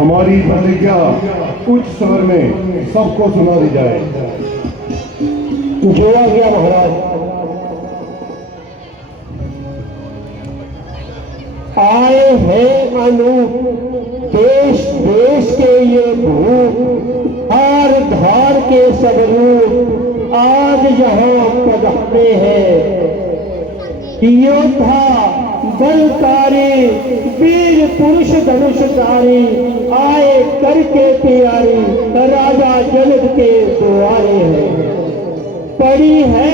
हमारी प्रतिज्ञा उच्च स्वर में सबको सुना दी जाए। जो आ गया महाराज। आए हैं अनूप देश देश के ये भूप, हार धार के सब रूप आज यहाँ पधारे हैं। योद्धा बलकारी वीर पुरुष धनुषधारी आए करके तैयारी राजा जनक के द्वारे हैं। पड़ी है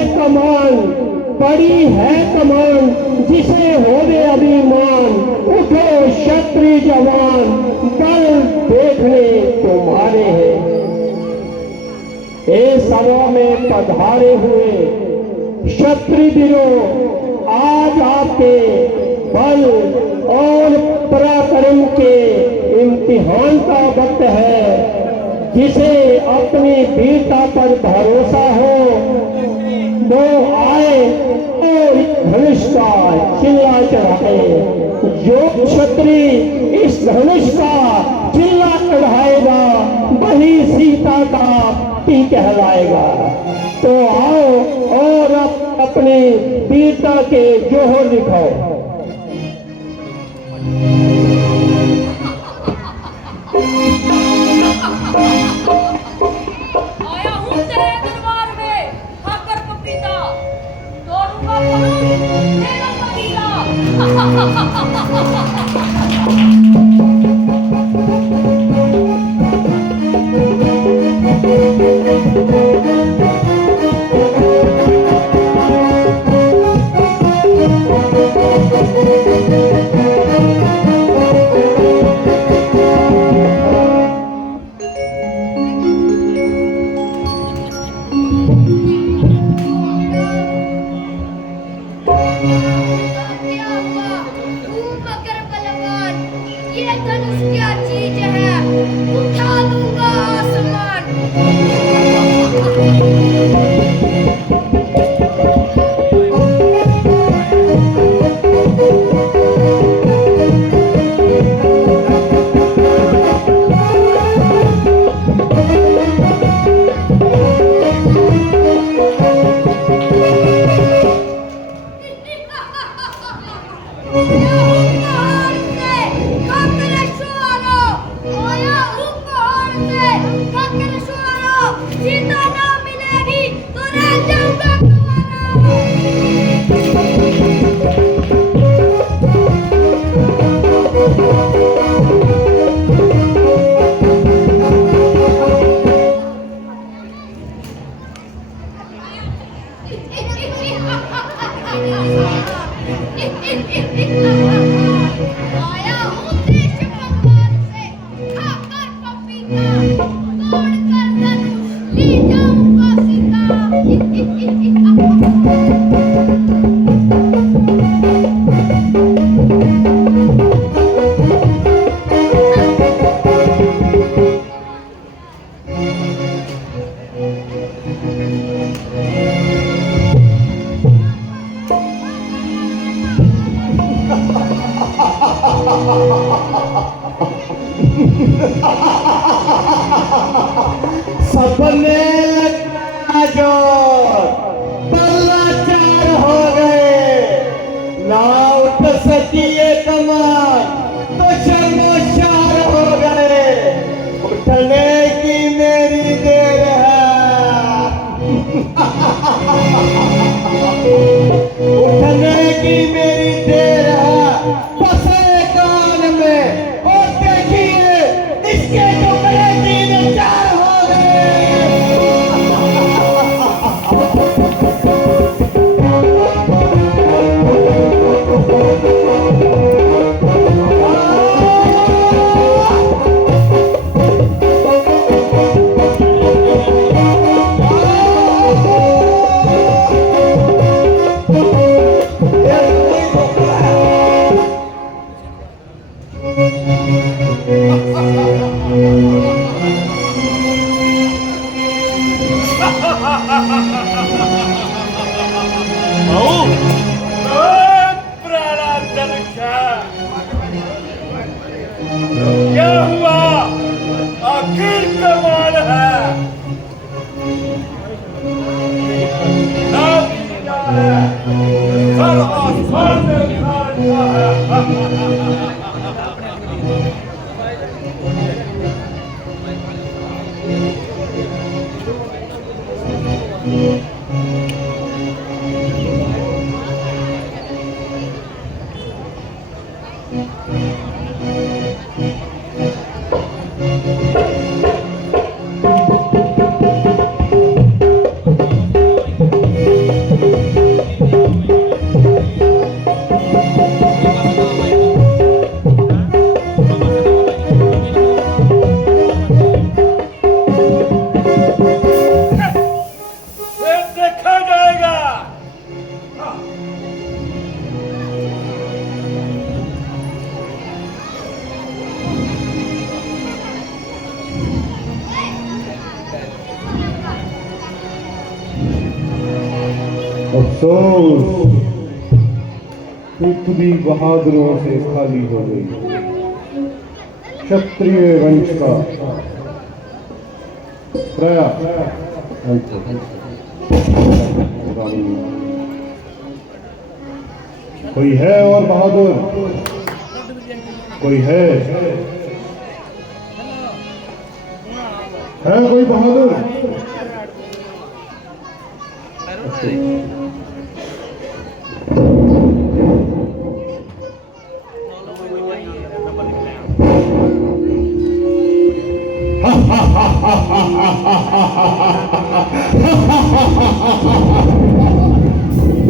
कमान जिसे होवे अभिमान, उठो क्षत्रिय जवान बल देखने तुम्हारे हैं। इस सभा में पधारे हुए क्षत्रिय वीरों, आज आपके बल और पराक्रम के इम्तिहान का वक्त है। जिसे अपनी वीरता पर भरोसा हो वो आए और धनुष का चिल्ला चढ़ाए। जो क्षत्रिय इस धनुष का चिल्ला चढ़ाएगा वही सीता का पति कहलाएगा। तो आओ और अपनी वीरता के जोहर दिखाओ। आया हूँ तेरे दरबार में खाकर पपीता, तोड़ूंगा फरूट तेरा पपीता। सपने जो बल्लाचार हो गए, ना उठ सकिए कमान तो शर्मोशार हो गए। उठने की मेरी देर है, उठने की मेरी देर है। पसरे कान में और देखिए इसके टुकड़े 3-4 हो गए। क्या हुआ? अफसोस, पृथ्वी बहादुरों से खाली हो गई। क्षत्रिय वंश का कोई है और बहादुर? कोई है कोई बहादुर?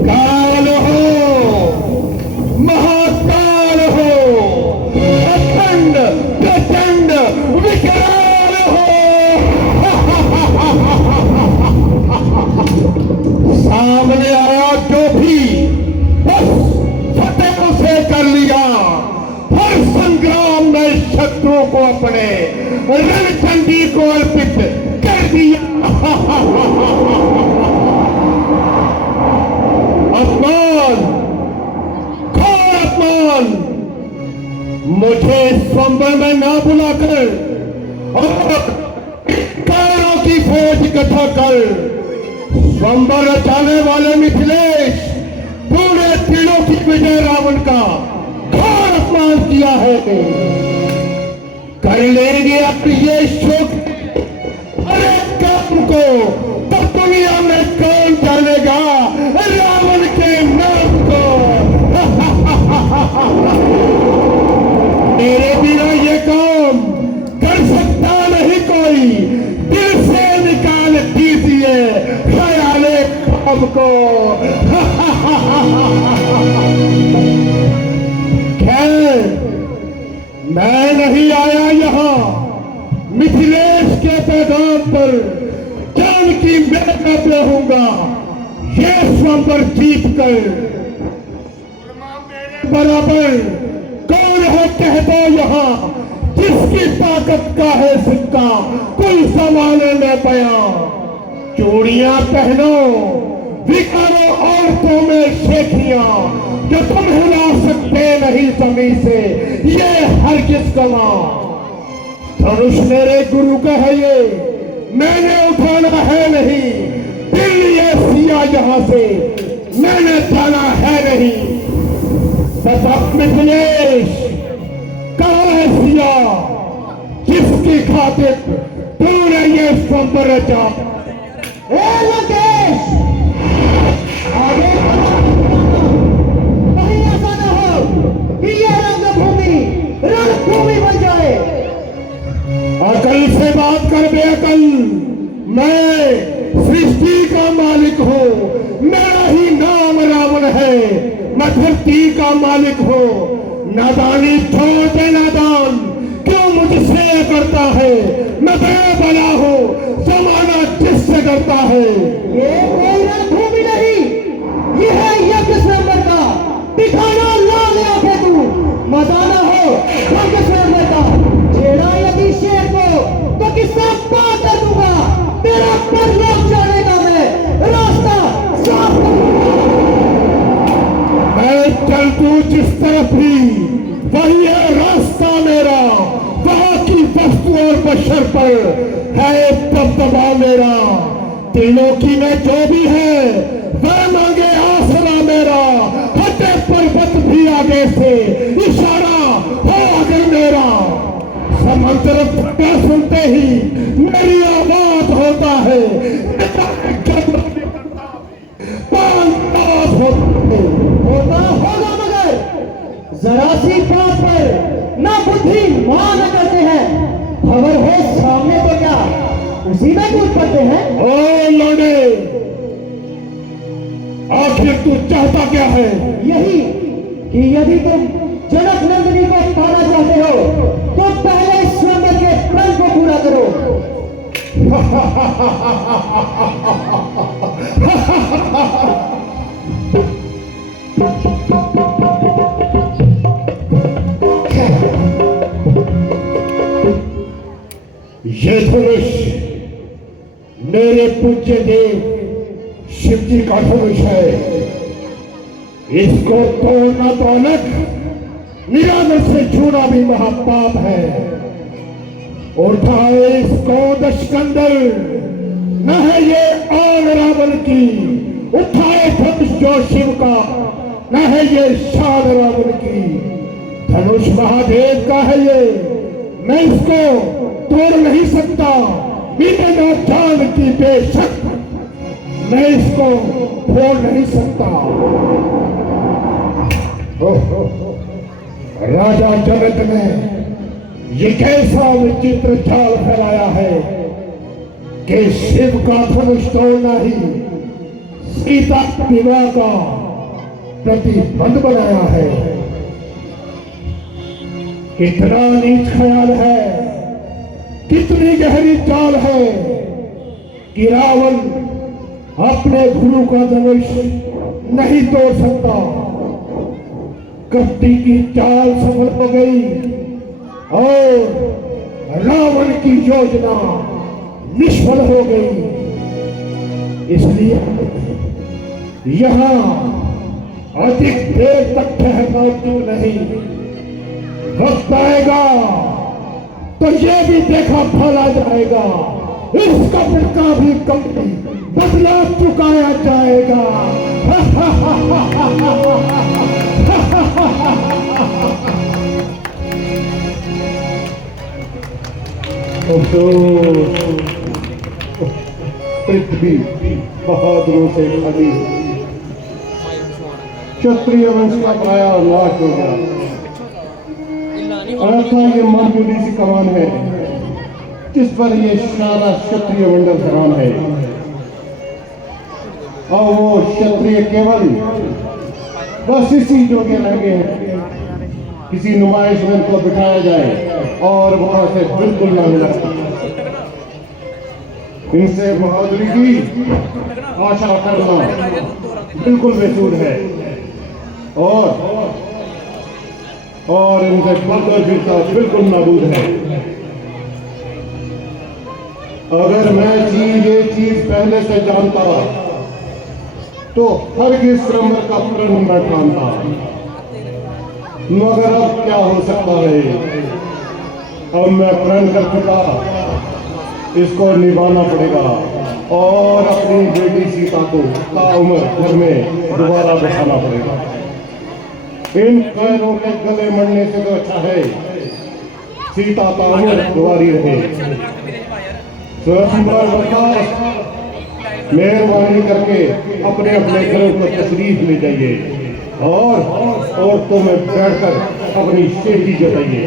काल हो, महाकाल हो, अखंड प्रचंड विकराल हो। सामने आया जो भी बस फतेह उसे कर लिया। हर संग्राम में शत्रुओं को अपने रणचंडी को अर्पित कर दिया। अपमान, घोर अपमान। मुझे स्वयंवर में ना बुलाकर और कारणों की फौज इकट्ठा कर स्वयंवर रचाने वाले मिथिलेश पूरे तीनों की विजय रावण का घोर अपमान किया है। कर लेंगे अब ये शोक अरे काम को तो दुनिया में कौन जानेगा रावण के नाम को। मेरे बिना ये काम कर सकता नहीं कोई। दिल से निकाल दीजिए ख्याले काम को। खैर, मैं नहीं आया यहाँ मिथिलेश के पैगाम पर जान की मैं रहूंगा। ये स्वयंवर जीत कर बराबर कौन है कह दो यहाँ। जिसकी ताकत का है सिक्का कोई संभाले न पाया। चूड़ियां पहनो, दिखाओ औरतों में शेखियां, जो तुम हिला सकते नहीं जमी से ये हरगिज़ कमा। धनुष मेरे गुरु का है ये, मैंने उठाना है नहीं। दिल ये सिया यहाँ से मैंने जाना है नहीं। सतत मिथिलेश कहाँ है सिया जिसकी खातिर तूने ये स्वयंवर रचा। लंकेश, आगे कहीं ऐसा न हो कि यह रणभूमि रणभूमि बन जाए। अकल से बात कर बेअकल। मैं सृष्टि का मालिक हूँ, मेरा ही नाम रावण है। मैं धरती का मालिक हूँ। नादानी छोड़ दे नादान, क्यों मुझसे करता है। मैं बेबला हूँ, जमाना जिससे करता है। ये कोई रणभूमि नहीं, ये है यज्ञ स्वयंवर का। दिखाना लाल आंखें तू, मजाना हो यज्ञ स्वयंवर का। छेड़ा यदि शेर को तो किस्सा पार कर दूंगा। तेरा परलोक जाने का मैं रास्ता साफ कर दूंगा। मैं चल तू जिस तरफ भी वही है रास्ता मेरा। वहां की वस्तु और बशर पर है दबदबा मेरा। तीनों की में जो भी है वह मांगे आसरा मेरा। हटे पर्वत भी आगे से इशारा हो अगर मेरा। समंदर फटा सुनते ही मेरी आवाज होता है। होता होगा मगर जरा सी बात पर ना बुद्धि मान करते हैं। खबर हो सामने तो क्या उसी में कूद पड़ते हैं। ओ लौंडे, आखिर तू चाहता क्या है? यही कि यदि तुम जनक नंदिनी को पाना चाहते हो तो पहले इस स्वयंवर के प्रण को पूरा करो। ये धनुष मेरे पूज्य देव शिव जी का धनुष है, इसको तोड़ना तो अलग, निरादर से छूना भी महापाप है। उठाए इसको दशकंदर, न है ये आग रावण की, उठाए धनुष जो शिव का, न है ये शान रावण की। धनुष महादेव का है ये, मैं इसको तोड़ नहीं सकता, मिटेगा जान की बेशक, मैं इसको फोड़ नहीं सकता। राजा जनक ने ये कैसा विचित्र जाल फैलाया है कि शिव का धनुष तोड़ना ही सीता विवाह का प्रतिबंध बनाया है। कितना नीच ख्याल है, कितनी गहरी चाल है कि रावण अपने गुरु का धनुष नहीं तोड़ सकता। कपटी की चाल सफल हो गई और रावण की योजना निष्फल हो गई। इसलिए यहां अधिक देर तक ठहरना क्यों नहीं, वक्त आएगा तो ये भी देखा फैला जाएगा, इस कपट का भी कपटी बदला चुकाया जाएगा। पृथ्वी बहादुरों से खड़ी, क्षत्रिय वंश का प्राय नाश हो गया। ऐसा ये मरकूरी सी कमान है जिस पर ये सारा क्षत्रिय मंडल सराम है, और वो क्षत्रिय केवल बस इसी जोगे रह गए हैं। किसी नुमाइश में इनको बिठाया जाए और वहां से बिल्कुल ना मिला। इनसे बहादुरी की आशा करना बिल्कुल बेसूर है, और इनसे बहादुर बिल्कुल नाबूद है। अगर मैं ये चीज पहले से जानता तो हरगिज़ श्रमर का प्रण न ठानता, मगर अब क्या हो सकता है, अब मैं प्रण कर चुका, इसको निभाना पड़ेगा और अपनी बेटी सीता को ताउम्र घर में दोबारा बैठाना पड़ेगा। इन पैरों के गले मरने से तो अच्छा है सीता ताउम्र दुआरी रहे। स्वयंवर बर्दाश्त मेहरबानी करके अपने अपने घरों को तशरीफ ले जाइए और औरतों में बैठकर अपनी शेखी जताइए।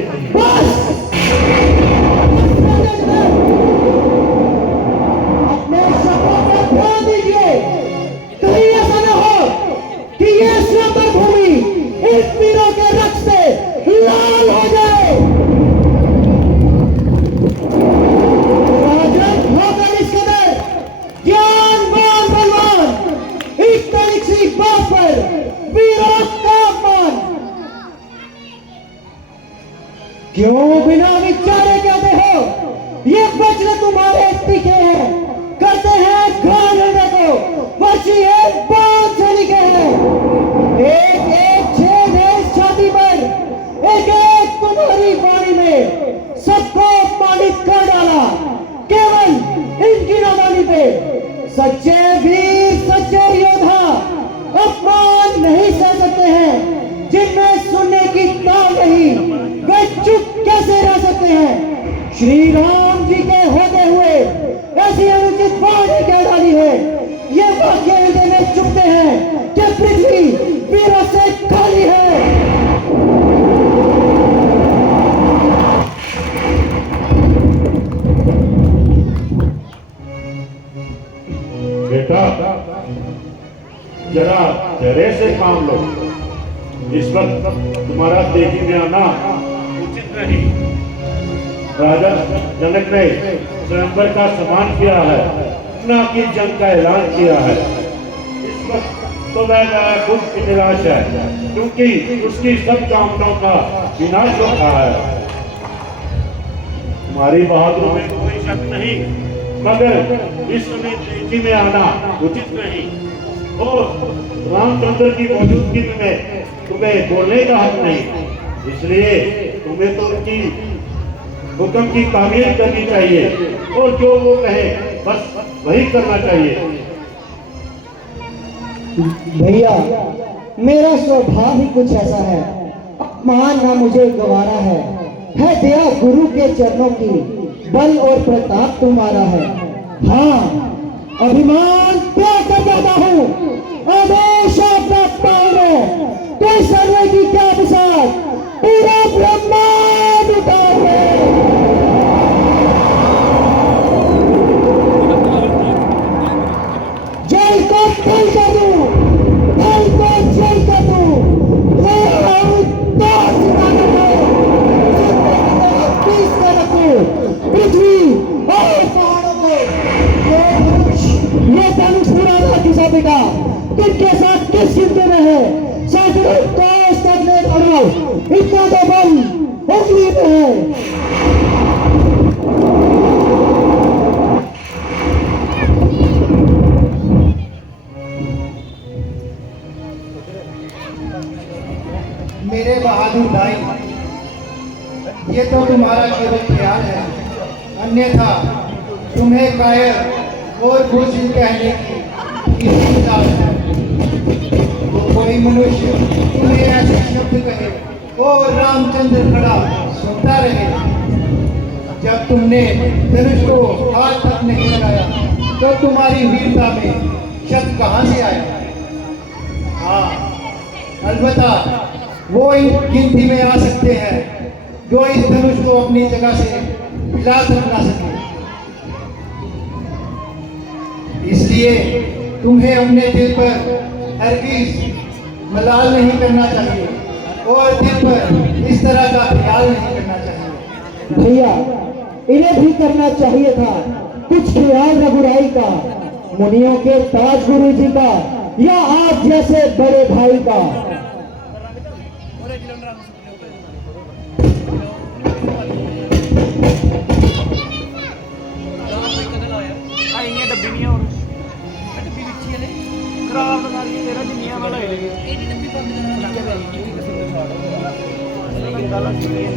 अपने शब्दों पर ध्यान दीजिए, कहीं ऐसा न हो कि ये श्रमण भूमि इन वीरों के रक्त से लाल हो जाए। राजन होकर इस कदर ज्ञानवान बलवान एक तारीख सी बात पर वीरों का मान क्यों बिना विचारे कहते हो? ये वज्र तुम्हारे तीखे हैं, करते हैं घायल हृदय को, बची है बात से लिखे हैं। एक एक छेद है छाती पर, एक एक तुम्हारी वाणी में सबको अपमानित कर डाला केवल इनकी नादानी पे। सच्चे वीर सच्चे योद्धा अपमान नहीं सह सकते हैं, जिनमें सुनने की ताल नहीं वे चुप कैसे रह सकते हैं। श्री राम जी के होते हुए ऐसी अनुचित वाणी कह डाली है, ये वाक्य हृदय में चुभते हैं कि पृथ्वी वीरों से खाली है। बेटा जरा धैर्य से काम लो, इस वक्त तुम्हारा तेजी में आना उचित नहीं। राजा जनक ने स्वयंवर का सम्मान किया है, न कि जंग का ऐलान किया है। इस वक्त तो वह खुद की निराश है, क्योंकि उसकी सब कामनाओं का विनाश हो रहा है। तुम्हारी बहादुरी में कोई शक नहीं, मगर इस समय तेजी में आना उचित नहीं। और रामचंद्र की मौजूदगी में तुम्हें बोलने का हक नहीं, इसलिए तुम्हें तो उनकी हुक्म की तामील करनी चाहिए और जो वो कहे बस वही करना चाहिए। भैया, मेरा स्वभाव ही कुछ ऐसा है, अपमान ना मुझे गवारा है दया गुरु के चरणों की, बल और प्रताप तुम्हारा है। हाँ, अभिमान क्या कर देता हूँ, आदेश आपका पालो, तो सर्वे की क्या विशाल, पूरा ब्रह्मांड उतारो। जल को फल कर दूं, फल को जल कर दूं, पृथ्वी और पहाड़ों को ये धनुष पुराना किसा बेटा किनके साथ किस गिनती में है, सैकड़ों कोस करने वालों इतना तो बल उंगली में है। मेरे बहादुर भाई, ये तो तुम्हारा केवल ख्याल है, अन्यथा तुम्हें कायर और बुज़दिल कहने की इजाज़त है। तो कोई मनुष्य तुम्हें ऐसे शब्द कहे और रामचंद्र खड़ा सुनता रहे। जब तुमने धनुष को हाथ तक नहीं लगाया तो तुम्हारी वीरता में शक कहाँ से आया? हाँ, अलबत्ता वो इन गिनती में आ सकते हैं जो इस धनुष को अपनी जगह से हिला सकना सके। इसलिए तुम्हें अपने दिल पर हरगिज़ मलाल नहीं करना चाहिए और दिल पर इस तरह का ख्याल नहीं करना चाहिए। भैया, इन्हें भी करना चाहिए था कुछ ख्याल रघुराई का, मुनियों के ताज गुरु जी का, या आप जैसे बड़े भाई का।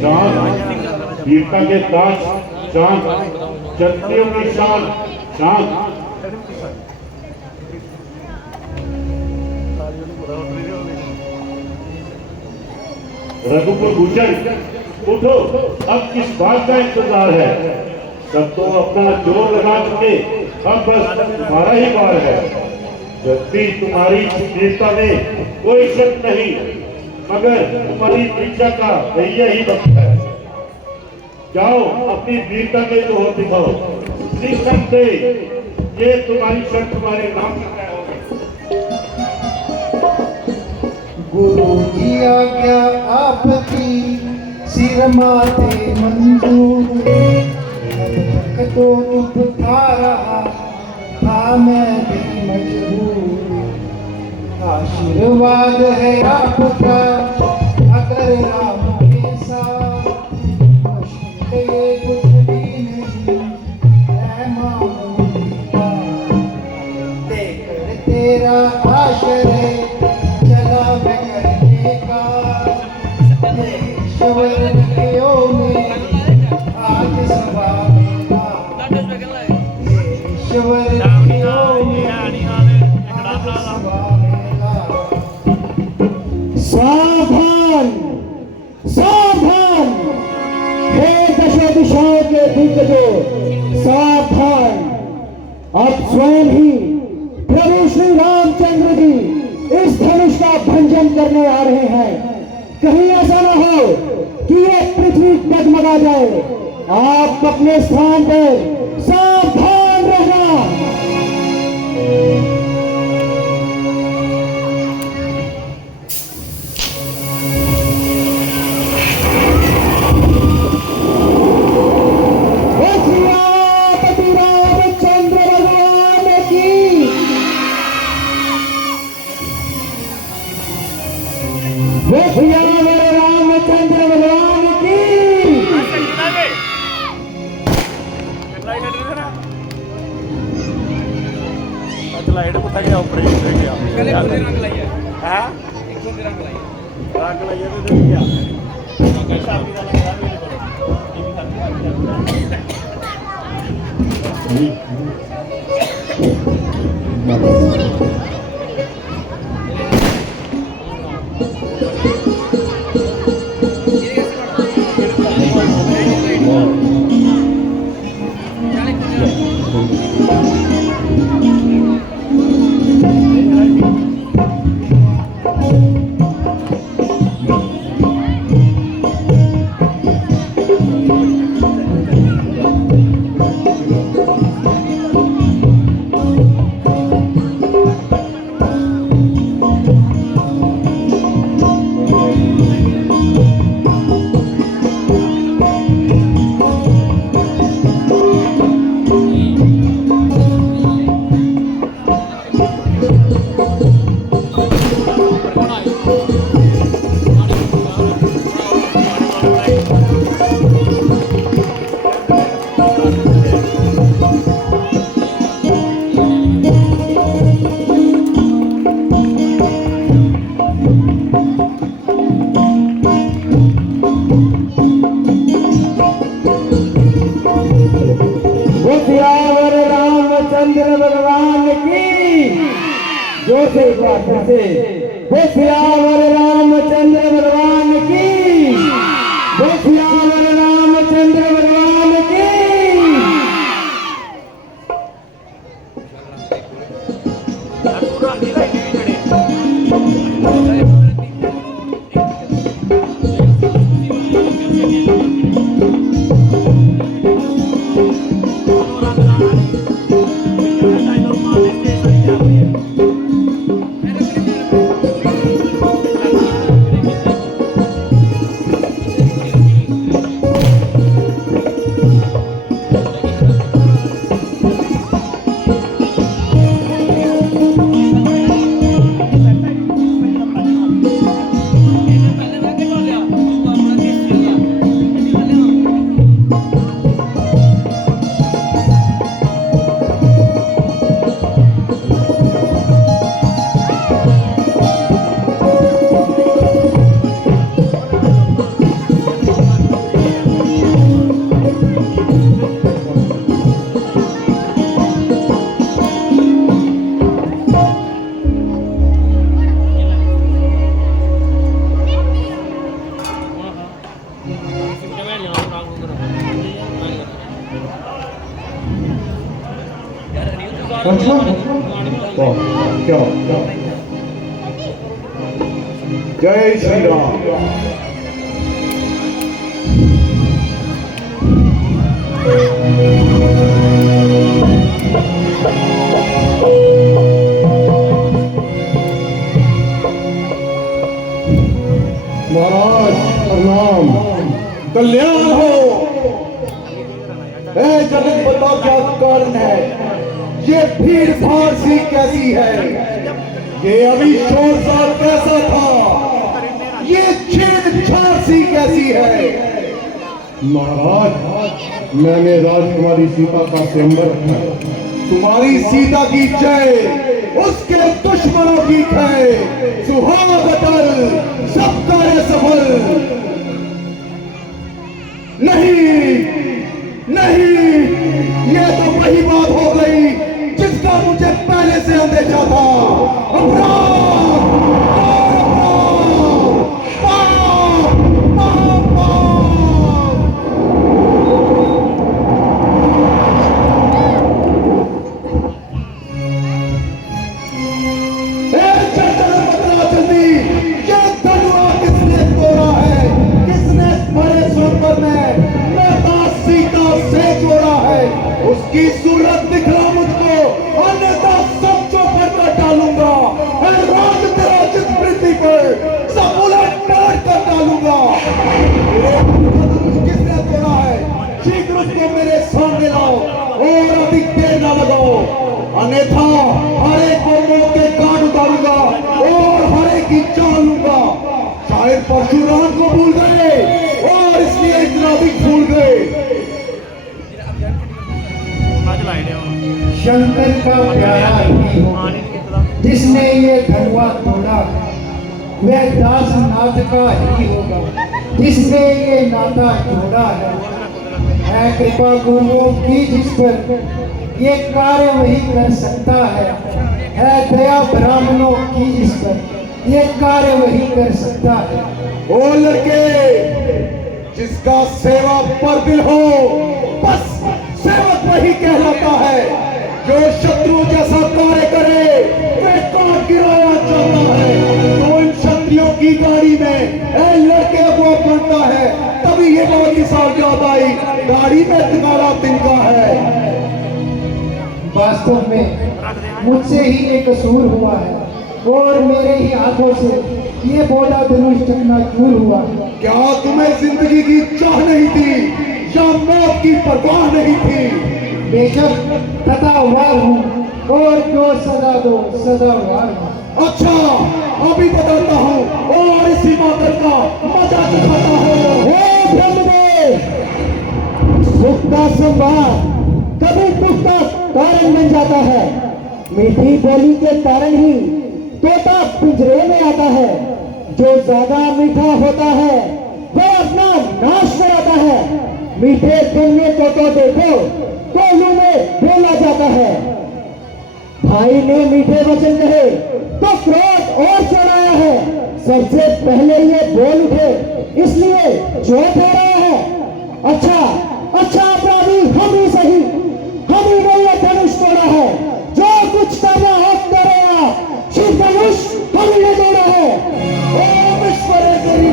चांद वीरता के ताज, चांद क्षत्रियों की शान, चांद रघुपुर गुजर, उठो, अब किस बात का इंतजार है? सब तो अपना जोर लगा चुके, अब बस तुम्हारा ही बार है। जब भी तुम्हारी वीरता में कोई शक नहीं, मगर तुम्हारी परीक्षा का यही वक्त है। जाओ, अपनी वीरता के जोर दिखाओ, निसंदेह ये तुम्हारी शर्त तुम्हारे नाम से तय होगी। गुरु की आज्ञा आपकी सिर माथे मंजूर, तक तो चुप था रहा था मैं भी मजबूर। आशीर्वाद है आपका अगर राम के साथ, मुश्किल ये कुछ भी नहीं है मामूली बात। देकर तेरा आश्रय चला मैं करने का, ईश्वर कियो में आज सभा मेरा, ईश्वर कियो में आज सभा मेरा। सावधान, सावधान, हे दशा दिशाओं के दिग्गजों, सावधान। अब स्वयं ही प्रभु श्री रामचंद्र जी इस धनुष का भंजन करने आ रहे हैं। कहीं ऐसा न हो कि ये पृथ्वी डगमगा जाए। आप अपने स्थान पर सावधान रहना। रामचंद्र भगवान की। वो सियावर रामचंद्र भगवान की जो से बात से वो सियावर रामचंद्र भगवान की वो सियावर रामचंद्र भगवान की क्या जय श्री राम। महाराज प्रणाम। कल्याण हो। जगत बताओ क्या कारण है, ये भीड़ भाड़ सी कैसी है, ये अभी शोरसार कैसा था, ये छेड़छाड़ सी कैसी है। महाराज मैंने राजकुमारी सीता का स्वयंवर रखा है। तुम्हारी सीता की जय, उसके दुश्मनों की जय, सुहाग अटल, सब कार्य सफल। नहीं नहीं, ये तो वही बात हो गई जिसका मुझे पहले से अंदेशा था। अपराध, पाप, पाप, पाप। जल्दी, ये धनुआ किसने तोड़ा है, किसने बड़े स्वयंवर में सीता से जोड़ा है, उसकी सूरत दिखला मुझको, अन्यथा सब चौपट कर डालूंगा। राज तेरा जिस पृथ्वी पर सब उलट पलट कर डालूंगा। किसने तोड़ा है, शीघ्र उसको मेरे सामने लाओ और अधिक देर न लगाओ, अन्यथा हर एक को मौत के कान उतारूंगा और हर एक की जान लूंगा। शायद परशुराम को भूल गए और इसलिए इतना अधिक भूल गए। शंकर का प्यारा ही हो, जिसने ये धनवा तोड़ा वह दास नाथ का ही होगा, जिसने ये नाता जोड़ा है कृपा गुरुओं की जिस पर ये कार्य वही कर सकता है दया ब्राह्मणों की जिस पर ये कार्य वही कर सकता है। ओ लड़के, जिसका सेवा पर दिल हो बस सेवक वही कहलाता है। जो शत्रु जैसा कार्य करे वह कौन गिराया चाहता है। तो इन क्षत्रियों की गाड़ी में ए लड़के वो बनता है, तभी ये बात की साल याद आई, गाड़ी में तुम्हारा तिनका है। वास्तव में मुझसे ही ये कसूर हुआ है और मेरे ही हाथों से ये बोला धनुष चकनाचूर हुआ है। क्या तुम्हें जिंदगी की चाह नहीं थी या मौत की परवाह नहीं थी? बेशक सदावार हूँ और जो सदा दो सदावार हूँ। अच्छा, अभी बताता हूँ और इसी मातर का मजा चखाता हूँ। हे ब्रह्मदेव, सुख का संवाद कभी दुख का कारण बन जाता है। मीठी बोली के कारण ही तोता पिंजरे में आता है। जो ज्यादा मीठा होता है वह अपना नाश कराता है। मीठे दिल में तोतो देखो कोयलू में बोला जाता है। भाई ने मीठे वचन कहे तो क्रोध और चढ़ाया है। सबसे पहले ये बोल उठे इसलिए जो ठहराया है। अच्छा अपराधी हम ही सही, हम ही ने ये धनुष तोड़ा है। जो कुछ करना है करेगा, शिव धनुष हम ही ने तोड़ा है। ओम ईश्वर तेरी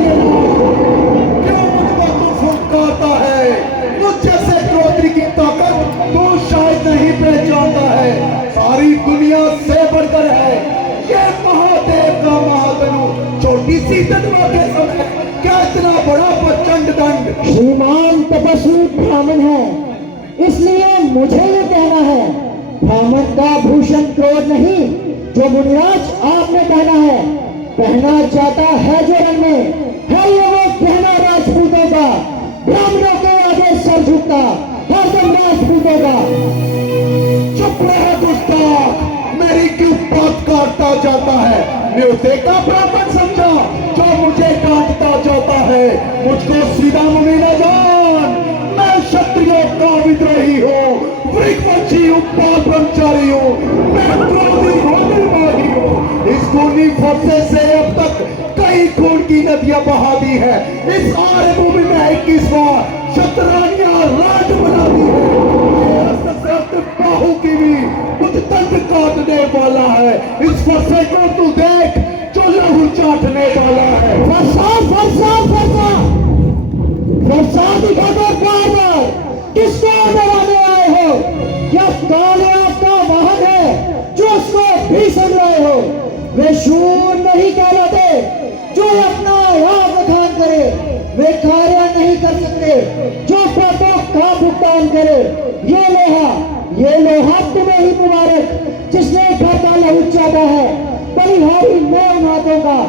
क्यों मुझको तू फुंकारता है? मुझ जैसे क्रोधी की ताकत तू शायद नहीं पहचानता है। सारी दुनिया से बढ़कर है ये महादेव का महाधनु। छोटी सी तनवा के समय क्या इतना बड़ा प्रचंड दंड? श्रीमान तपस्वी ब्राह्मण है इसलिए मुझे ये कहना है। ब्राह्मण का भूषण क्रोध नहीं जो मुनिराज आपने पहना है। पहना जाता है जो रंग में है ये वो पहना राजपूतों का। ब्राह्मणों के आगे सर झुकता हरदम राजपूतों का। चुप रहे गुस्ताख, मेरी क्यों बात काटता जाता है? न्योते का ब्राह्मण समझा जो मुझे काटता जाता है। मुझको सीधा मुनि न जान, मैं क्षत्रियों का विद्रोही हूँ, वृक्षवंशी हूँ, पाल ब्रह्मचारी हूँ, मैं क्रोधी हूँ, निर्मोही हूँ। इस खूनी फरसे से अब तक कई खून की नदियां बहा दी है। इस आर्य भूमि में 21वां शतरानियां राज बना दी है। बाहु की भी कुछ दंड काटने वाला है। इस फरसे को तू देख जो लहू चाटने वाला है। वर्षा दिखा दो बार किसको डराने आए हो? क्या काले आपका वाहन है जो उसको भी सुन रहे हो? वे शूर नहीं कहलाते जो अपना याद बखान करे। वे कार्य नहीं कर सकते जो पापों का भुगतान करे। ये लोहा तुम्हें ही मुबारक जिसने घर का लहू चाटा है। बलिहारी मैं उन हाथों का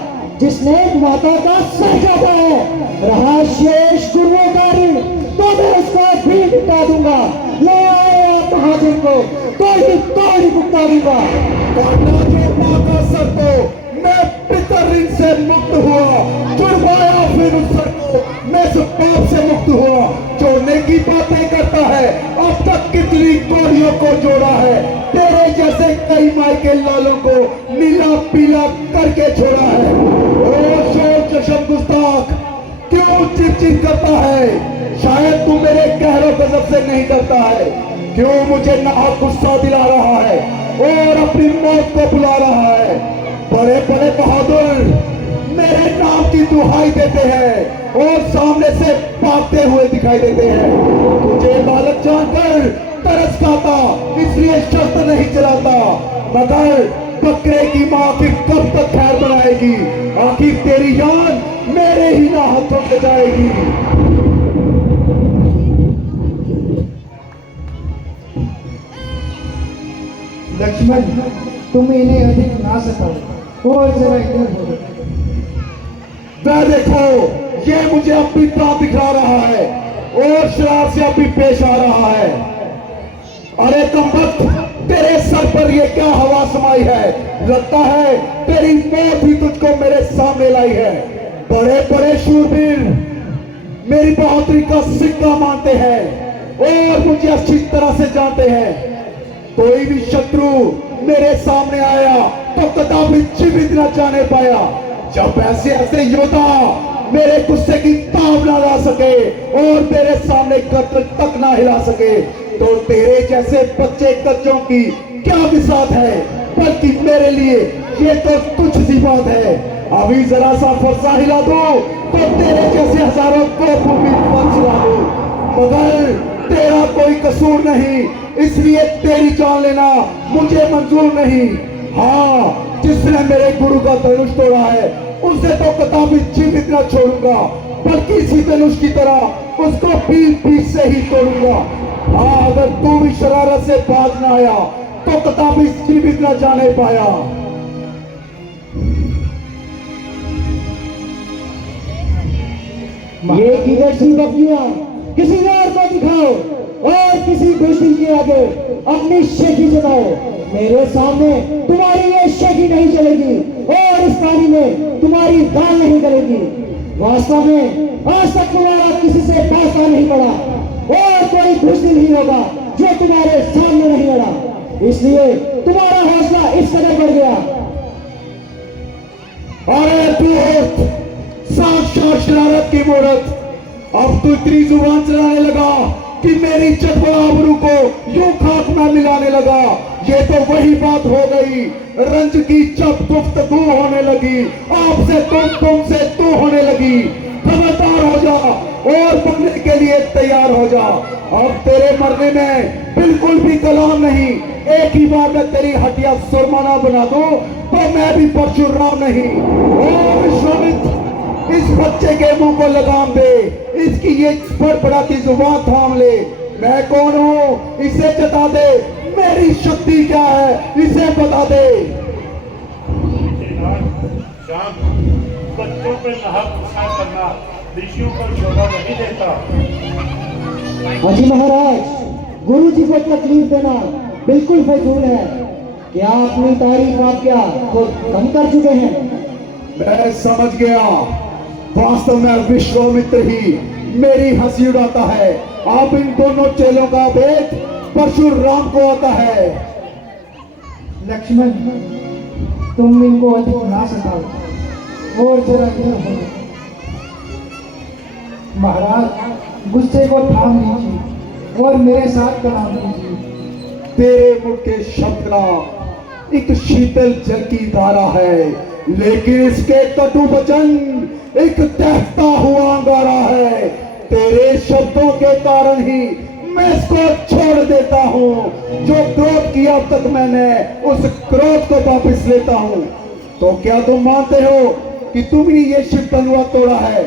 जिसने माता का सर काटा है। रहा शेष गुरुओं का ऋण तो मैं उसको भी मिटा दूंगा। ले आए आप महाजन को तोड़ी भुगता दूंगा। काटना जो माँ का सर तो मैं पितर ऋण से मुक्त हुआ, जुड़वाया फिर उस सर को मैं इस पाप से मुक्त हुआ। जोड़ने की बातें करता है, अब तक कितनी कौड़ियों को जोड़ा है। तेरे जैसे कई माई के लालों को नीला पीला करके छोड़ा है। ओ शोर चशम गुस्ताख, क्यों चिप करता है? शायद तू मेरे गहरे गजब से नहीं डरता है। क्यों मुझे नाहक गुस्सा दिला रहा है और अपनी मौत को बुला रहा है? बड़े बड़े बहादुर मेरे नाम की दुहाई देते हैं और सामने से भागते हुए दिखाई देते हैं। तुझे बालक जानकर तरस खाता इसलिए शर्त नहीं चलाता, मगर बकरे की माँ आखिर कब तक खैर बनाएगी? आखिर तेरी जान मेरे ही ना हाथों से जाएगी। लक्ष्मण, तुम इन्हें अधिक ना सताओ और जरा इधर हो। वह देखो, ये मुझे अपनी प्राण दिखा रहा है और शराब से अभी पेश आ रहा है। अरे तुम वक्त तेरे सर पर ये क्या हवा समाई है? लगता है तेरी मौत ही तुझको मेरे सामने लाई है। बड़े बड़े शूरवीर मेरी बहादुरी का सिक्का मानते हैं और मुझे अच्छी तरह से जानते हैं। कोई भी शत्रु मेरे सामने आया तो कदापि जीवित न जाने पाया। जब ऐसे ऐसे योद्धा मेरे गुस्से की ताव ना ला सके और मेरे सामने कत्र तक ना हिला सके, तो तेरे जैसे बच्चे कच्चों की क्या बिसात है, बल्कि मेरे लिए ये तो तुच्छ सी बात है। अभी जरा सा फरसा हिला दो तो तेरे जैसे हजारों को भूमि पर चला दो, मगर तेरा कोई कसूर नहीं, इसलिए तेरी जान लेना मुझे मंजूर नहीं। हाँ, जिसने मेरे गुरु का धनुष तोड़ा है उसे तो कदापि जीवित न छोड़ूंगा, बल्कि इसी धनुष की तरह उसको पीठ पीठ से ही तोड़ूंगा। हाँ, अगर तू भी शरारत से बाज न आया तो कदापि जीवित न जाने पाया। ये किधर सी बकरियां किसी और को दिखाओ और किसी दूसरी के आगे अपनी शेखी जताओ। मेरे सामने तुम्हारी ये शेखी नहीं चलेगी और इस पानी में तुम्हारी दाल नहीं गलेगी। वास्तव में आज तक तुम्हारा किसी से पासा नहीं पड़ा और कोई दुश्मन नहीं होगा जो तुम्हारे सामने नहीं लड़ा, इसलिए तुम्हारा हौसला इस कदर बढ़ गया। अरे तू साक्षात शरारत की मूर्त, अब तू इतनी जुबान चलाने लगा कि मेरी चटपटा आबरू को यूं खाक में मिलाने लगा। ये तो वही बात हो गई रंज की, जब गुफ्तगू होने लगी आपसे तुमसे तू होने लगी। खबरदार हो जा और मरने के लिए तैयार हो जा। अब तेरे मरने में बिल्कुल भी कलाम नहीं। एक ही बार में तेरी हड्डियां सुरमाना बना दूं तो मैं भी परशुराम नहीं। और विश्वामित्र, इस बच्चे के मुंह को लगाम दे, इसकी ये बड़बड़ाती जुबान थाम ले। मैं कौन हूँ इसे जता दे, मेरी शक्ति क्या है इसे बता दे। शाम बच्चों पे नाहक गुस्सा करना ऋषियों को शोभा नहीं देता। हाजी महाराज, गुरु जी को तकलीफ देना बिल्कुल फजूल है। क्या अपनी तारीफ आप क्या तो कम कर चुके हैं? मैं समझ गया, वास्तव में विश्वामित्र ही मेरी हंसी उड़ाता है। आप इन दोनों चेलों का भेद परशुराम को आता है। लक्ष्मण, तुम इनको अधिक ना सताओ और जरा इधर हो। महाराज, गुस्से को थाम लीजिए और मेरे साथ कलाम कीजिए। तेरे मुख के शब्द का एक शीतल जल की धारा है, लेकिन इसके कटु वचन एक दहता हुआ अंगारा है। तेरे शब्दों के कारण ही मैं इसको छोड़ देता हूँ। जो क्रोध किया अब तक मैंने, उस क्रोध को वापस लेता हूँ। तो क्या तुम मानते हो कि तुमने ये शिव तनुआ तोड़ा है?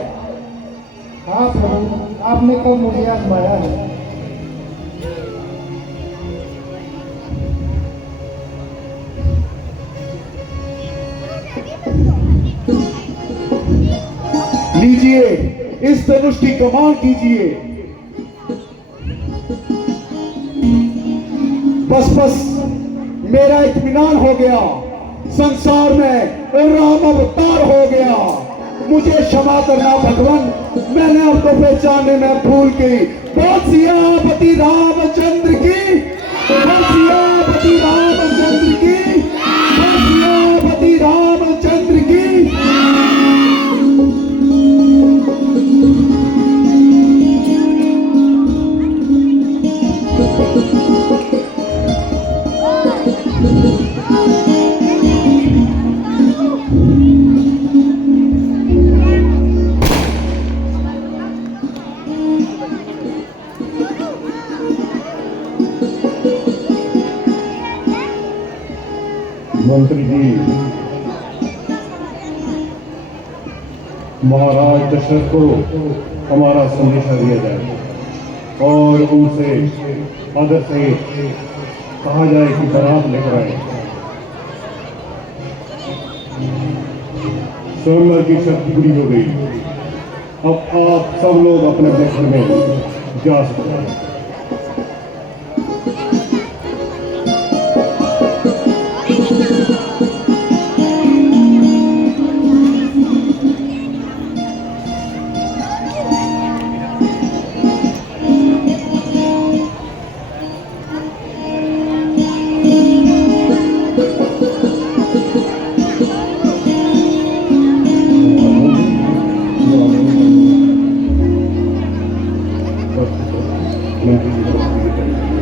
हाँ प्रभु, आपने कब मुझे आजमाया है? लीजिए, इस धनुष की कमान कीजिए। बस मेरा इत्मीनान हो गया, संसार में राम अवतार हो गया। मुझे क्षमा करना भगवान, मैंने आपको पहचानने में भूल गई। सियापति रामचंद्र की, सियापति रामचंद्र की, सियापति रामचंद्र की। मंत्री जी, महाराज दशरथ को हमारा संदेशा दिया जाए और उनसे आदर से कहा जाए कि बारात लेकर आए। स्वयंवर की शक्ति पूरी हो गई। अब आप सब लोग अपने अपने घर में जा सकते हैं।